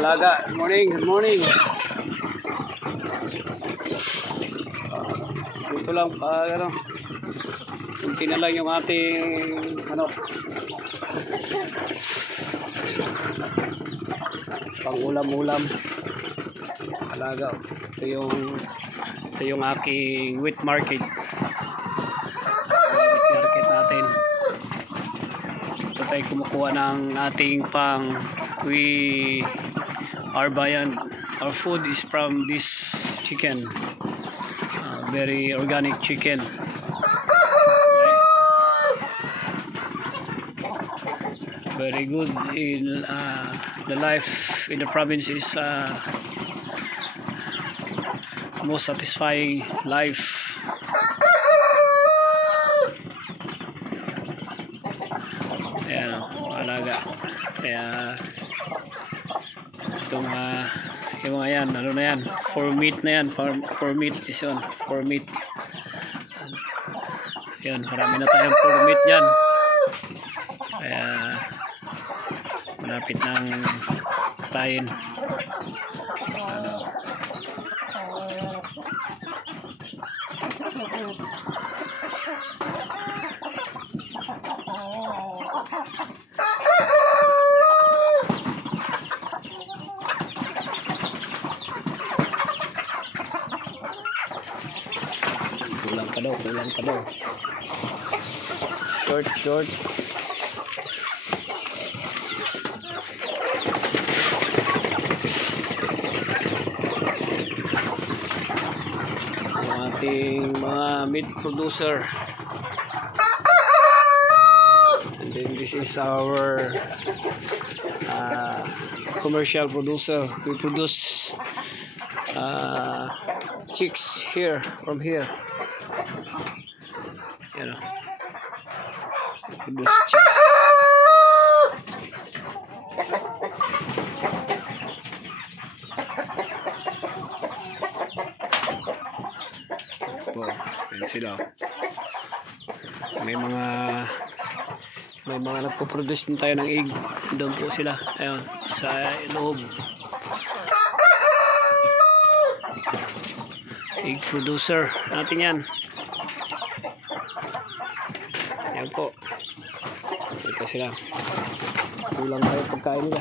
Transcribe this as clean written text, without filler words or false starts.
alaga. Good morning, good morning. Ito lang, ano, kunti na lang yung ating, ano, pang ulam-ulam. Alaga. Ito yung aking wheat market. Wheat market natin. Ito tayo kumukuha ng ating pang our bayan. Our food is from this chicken. Very organic chicken. Okay. Very good in the life in the province is most satisfying life. Ayan, alaga. Kaya itong yung mga yan, ano na yan, for meat na yan, for meat is yun, for meat. Yan, marami na tayong for meat yan. Kaya malapit nang tayin. Ano. Kulang pa daw. Short. Yung ating mga meat producer. And then this is our commercial producer. We produce chicks here, from here. You know, produce chicks. Po, ayan sila. May mga nagpo-produce din tayo ng egg. Doon po sila. Ayun, sa loob. Egg producer natin yan. Ayan po. Ito sila. Kulang tayo pagkain nila.